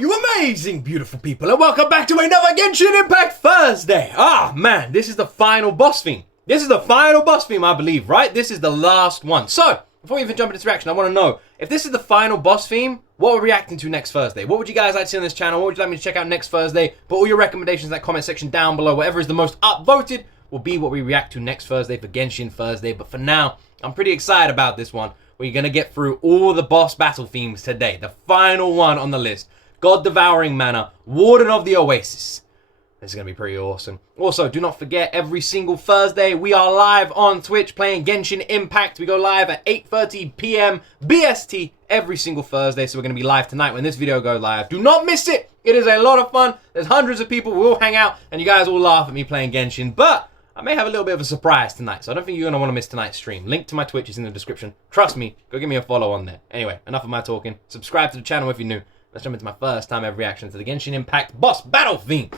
you amazing, beautiful people, and welcome back to another Genshin Impact Thursday. Ah, man, this is the final boss theme. This is the final boss theme, I believe, right? This is the last one. So, before we even jump into reaction, I want to know, if this is the final boss theme, what we're reacting to next Thursday? What would you guys like to see on this channel? What would you like me to check out next Thursday? Put all your recommendations in that comment section down below. Whatever is the most upvoted will be what we react to next Thursday for Genshin Thursday. But for now, I'm pretty excited about this one. We're going to get through all the boss battle themes today. The final one on the list. God-Devouring Mania, Warden of the Oasis. This is going to be pretty awesome. Also, do not forget, every single Thursday, we are live on Twitch playing Genshin Impact. We go live at 8:30 p.m. BST every single Thursday. So we're going to be live tonight when this video goes live. Do not miss it. It is a lot of fun. There's hundreds of people. We all hang out, and you guys all laugh at me playing Genshin. But I may have a little bit of a surprise tonight, so I don't think you're going to want to miss tonight's stream. Link to my Twitch is in the description. Trust me, go give me a follow on there. Anyway, enough of my talking. Subscribe to the channel if you're new. Let's jump into my first time ever reaction to the Genshin Impact boss battle theme.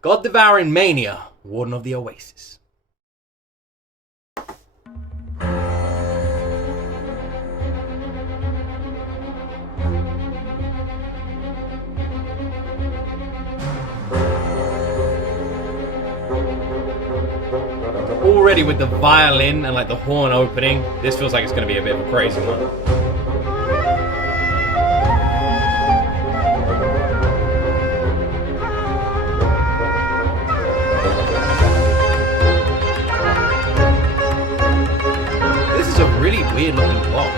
God-Devouring Mania, Warden of the Oasis. Already with the violin and like the horn opening, this feels like it's going to be a bit of a crazy one. This is a really weird looking boss.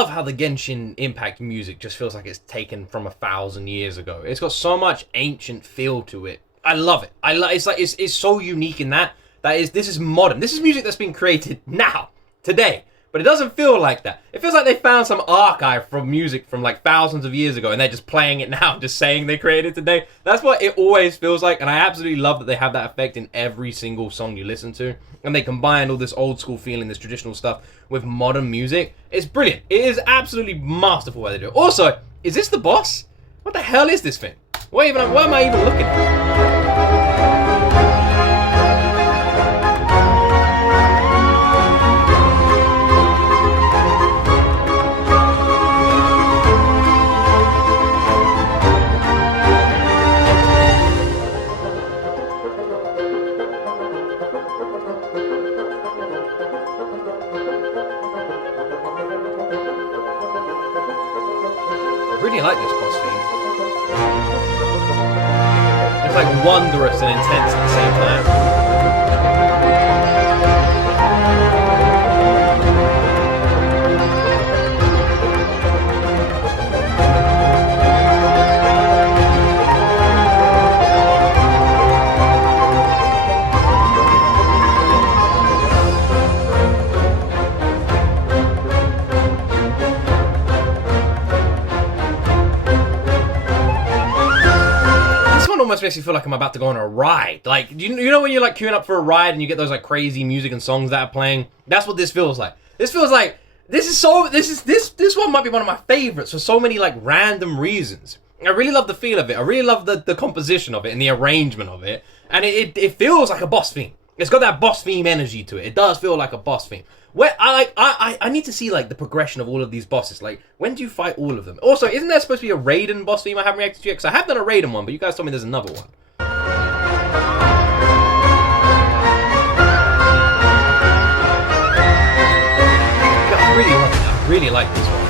How the Genshin Impact music just feels like it's taken from 1,000 years ago. It's got so much ancient feel to it. I love it. It's like it's so unique in this is modern. This is music that's been created now, today. But it doesn't feel like that. It feels like they found some archive from music from like thousands of years ago and they're just playing it now, just saying they created it today. That's what it always feels like, and I absolutely love that they have that effect in every single song you listen to. And they combine all this old school feeling, this traditional stuff with modern music. It's brilliant. It is absolutely masterful what they do. Also, is this the boss? What the hell is this thing? What am I even looking at? I really like this boss theme. It's like wondrous and intense at the same time. Almost makes me feel like I'm about to go on a ride. Like, you know when you're like queuing up for a ride and you get those like crazy music and songs that are playing? That's what this feels like. This feels like this one might be one of my favorites for so many like random reasons. I really love the feel of it. I really love the composition of it and the arrangement of it. And it feels like a boss theme. It's got that boss theme energy to it. It does feel like a boss theme. Where I need to see like the progression of all of these bosses. Like, when do you fight all of them? Also, isn't there supposed to be a Raiden boss theme I haven't reacted to yet? Because I have done a Raiden one, but you guys told me there's another one. I really like this one.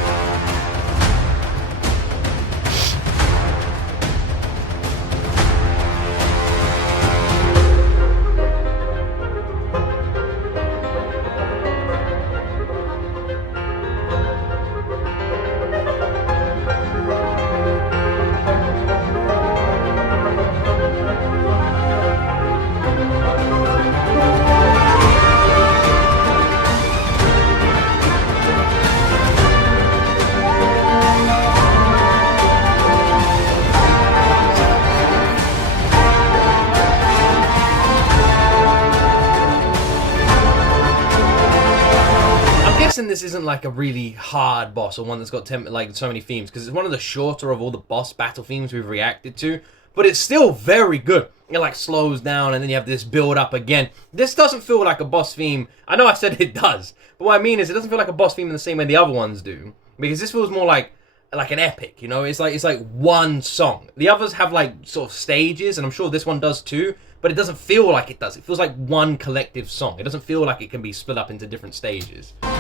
this isn't like a really hard boss or one that's got like so many themes, because it's one of the shorter of all the boss battle themes we've reacted to, but it's still very good. It like slows down and then you have this build up again. This doesn't feel like a boss theme. I know I said it does, but what I mean is it doesn't feel like a boss theme in the same way the other ones do, because this feels more like an epic, you know? It's like one song. The others have like sort of stages, and I'm sure this one does too, but it doesn't feel like it does. It feels like one collective song. It doesn't feel like it can be split up into different stages. God,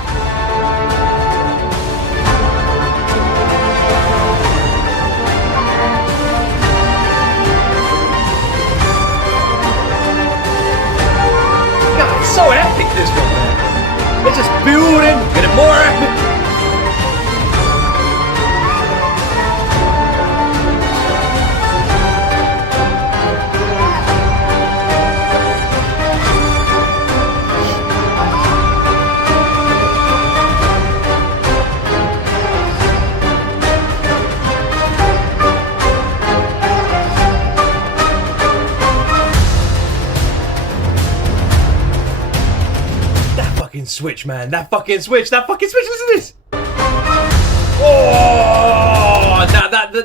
it's so epic, this one, man. It's just building, getting more epic. Switch, man. That fucking switch. Listen to this. Oh,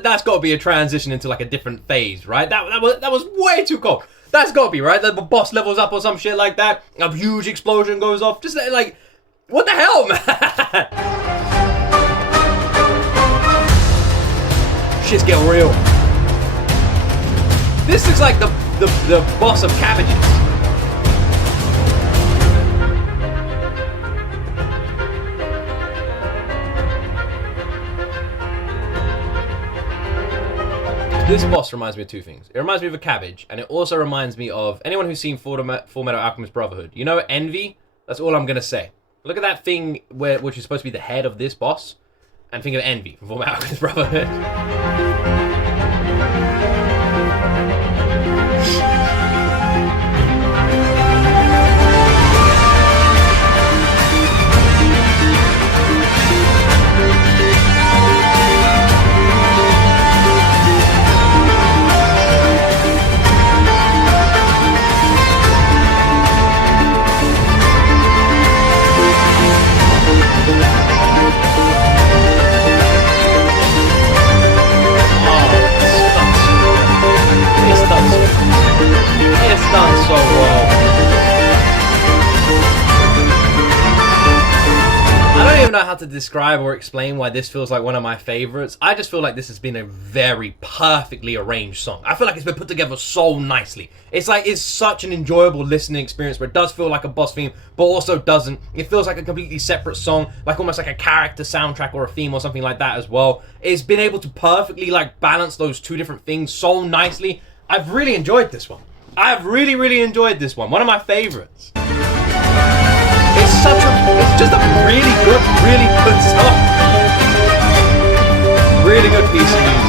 that's got to be a transition into like a different phase, right? That was way too cold. That's got to be, right? The boss levels up or some shit like that. A huge explosion goes off. Just like, what the hell, man? Shit's getting real. This looks like the boss of cabbages. This boss reminds me of two things. It reminds me of a cabbage, and it also reminds me of anyone who's seen Full Metal Alchemist Brotherhood. You know Envy? That's all I'm going to say. Look at that thing which is supposed to be the head of this boss, and think of Envy from Full Metal Alchemist Brotherhood. It's done so well. I don't even know how to describe or explain why this feels like one of my favorites. I just feel like this has been a very perfectly arranged song. I feel like it's been put together so nicely. It's such an enjoyable listening experience where it does feel like a boss theme, but also doesn't. It feels like a completely separate song, like almost like a character soundtrack or a theme or something like that as well. It's been able to perfectly like balance those two different things so nicely. I've really enjoyed this one. I've really enjoyed this one. One of my favorites. It's just a really good song. Really good piece of music.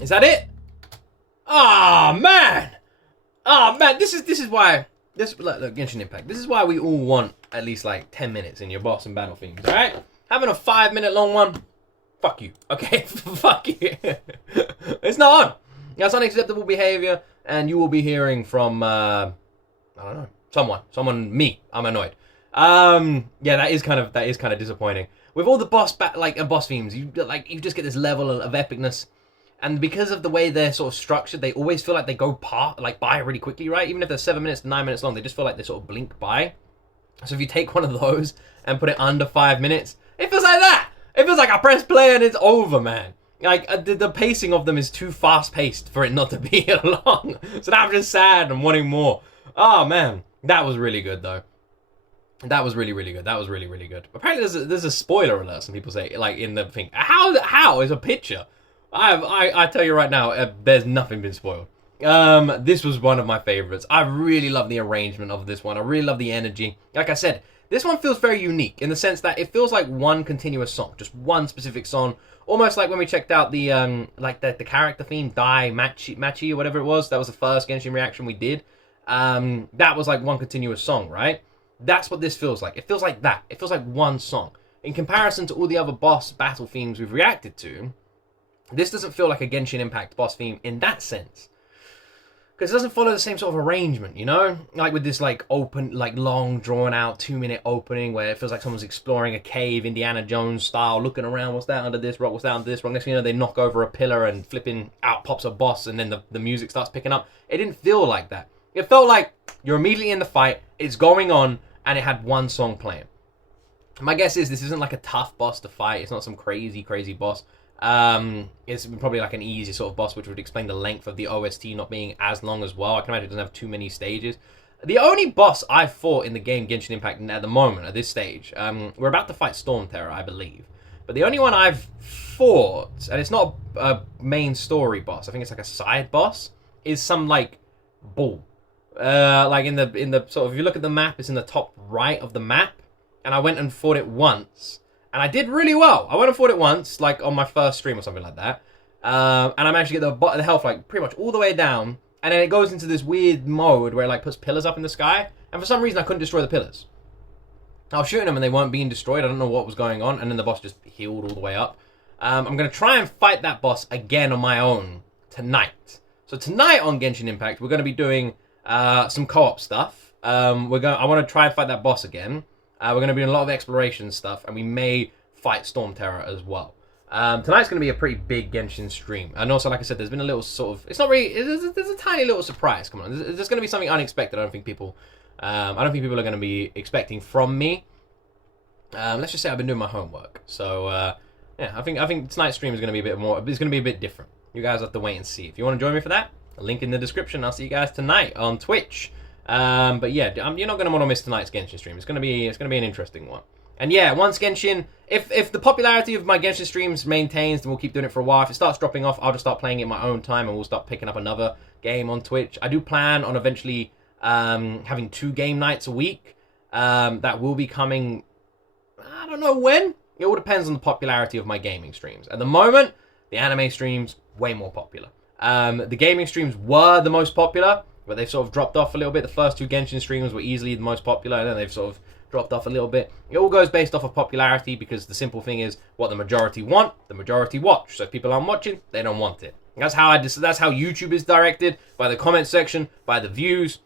Is that it? Oh man! Oh man, this is why look, Genshin Impact. This is why we all want at least like 10 minutes in your boss and battle themes, alright? Having a 5-minute long one, fuck you. Okay? Fuck you. It's not on. That's unacceptable behavior, and you will be hearing from I don't know, someone me. I'm annoyed. Yeah, that is kind of disappointing. With all the boss themes, you just get this level of epicness. And because of the way they're sort of structured, they always feel like they go by really quickly, right? Even if they're 7 minutes to 9 minutes long, they just feel like they sort of blink by. So if you take one of those and put it under 5 minutes, it feels like that. It feels like I press play and it's over, man. Like, the pacing of them is too fast-paced for it not to be long. So now I'm just sad and wanting more. Oh, man. That was really good, though. That was really good. That was really good. Apparently there's a spoiler alert, some people say, like, in the thing. How is a picture? I tell you right now, there's nothing been spoiled. This was one of my favorites. I really love the arrangement of this one. I really love the energy. Like I said, This one feels very unique in the sense that it feels like one continuous song, just one specific song. Almost like when we checked out the the character theme, Dai Machi or whatever it was. That was the first Genshin reaction we did. That was like one continuous song, right? That's what this feels like. It feels like that. It feels like one song. In comparison to all the other boss battle themes we've reacted to, this doesn't feel like a Genshin Impact boss theme in that sense. Because it doesn't follow the same sort of arrangement, you know? Like with this like open, like long drawn out 2-minute opening where it feels like someone's exploring a cave, Indiana Jones style, looking around, what's that under this rock, what's that under this rock? Next thing you know, they knock over a pillar and flipping out pops a boss and then the music starts picking up. It didn't feel like that. It felt like you're immediately in the fight, it's going on, and it had one song playing. My guess is this isn't like a tough boss to fight. It's not some crazy boss. It's probably like an easy sort of boss, which would explain the length of the OST not being as long as well. I can imagine it doesn't have too many stages. The only boss I've fought in the game Genshin Impact at the moment, at this stage, we're about to fight Storm Terror, I believe. But the only one I've fought, and it's not a main story boss, I think it's like a side boss, is some like bull. Like in the sort of, if you look at the map, it's in the top right of the map. And I went and fought it once. And I did really well. I went and fought it once, like on my first stream or something like that. And I managed to get the health like pretty much all the way down. And then it goes into this weird mode where it like puts pillars up in the sky. And for some reason I couldn't destroy the pillars. I was shooting them and they weren't being destroyed. I don't know what was going on. And then the boss just healed all the way up. I'm going to try and fight that boss again on my own tonight. So tonight on Genshin Impact, we're going to be doing some co-op stuff. I want to try and fight that boss again. We're going to be doing a lot of exploration stuff, and we may fight Storm Terror as well. Tonight's going to be a pretty big Genshin stream. And also, like I said, there's been a little sort of... It's not really... There's a tiny little surprise. Come on. There's going to be something unexpected I don't think people are going to be expecting from me. Let's just say I've been doing my homework. So, yeah, I think tonight's stream is going to be a bit more... It's going to be a bit different. You guys have to wait and see. If you want to join me for that, a link in the description. I'll see you guys tonight on Twitch. But yeah, you're not going to want to miss tonight's Genshin stream. It's going to be an interesting one. And yeah, once Genshin, if the popularity of my Genshin streams maintains, then we'll keep doing it for a while. If it starts dropping off, I'll just start playing it in my own time, and we'll start picking up another game on Twitch. I do plan on eventually having 2 game nights a week. That will be coming, I don't know when. It all depends on the popularity of my gaming streams. At the moment, the anime streams, way more popular. The gaming streams were the most popular, but they've sort of dropped off a little bit. The first 2 Genshin streams were easily the most popular, and then they've sort of dropped off a little bit. It all goes based off of popularity, because the simple thing is what the majority want, the majority watch. So if people aren't watching, they don't want it. That's how YouTube is directed, by the comment section, by the views.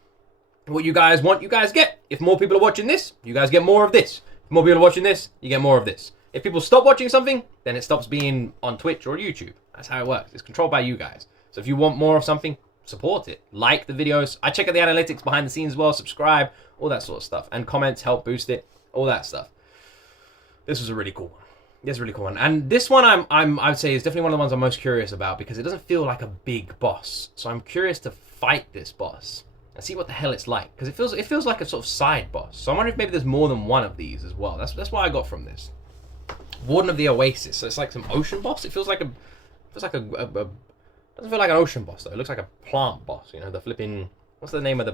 What you guys want, you guys get. If more people are watching this, you guys get more of this. If more people are watching this, you get more of this. If people stop watching something, then it stops being on Twitch or YouTube. That's how it works. It's controlled by you guys. So if you want more of something, support it. Like the videos. I check out the analytics behind the scenes as well. Subscribe. All that sort of stuff. And comments help boost it. All that stuff. This was a really cool one. This is a really cool one. And this one I would say is definitely one of the ones I'm most curious about, because it doesn't feel like a big boss. So I'm curious to fight this boss and see what the hell it's like. Because it feels like a sort of side boss. So I wonder if maybe there's more than one of these as well. That's what I got from this. Warden of the Oasis. So it's like some ocean boss. It feels like a doesn't feel like an ocean boss though. It looks like a plant boss. You know, the flipping, what's the name of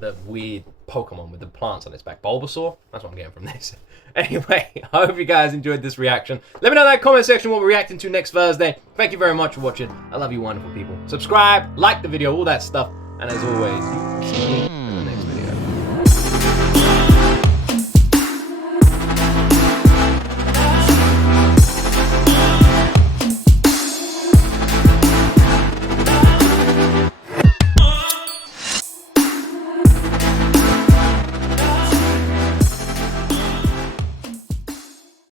the weird Pokemon with the plants on its back? Bulbasaur? That's what I'm getting from this. Anyway, I hope you guys enjoyed this reaction. Let me know in that comment section what we're reacting to next Thursday. Thank you very much for watching. I love you wonderful people. Subscribe, like the video, all that stuff. And as always, you will see me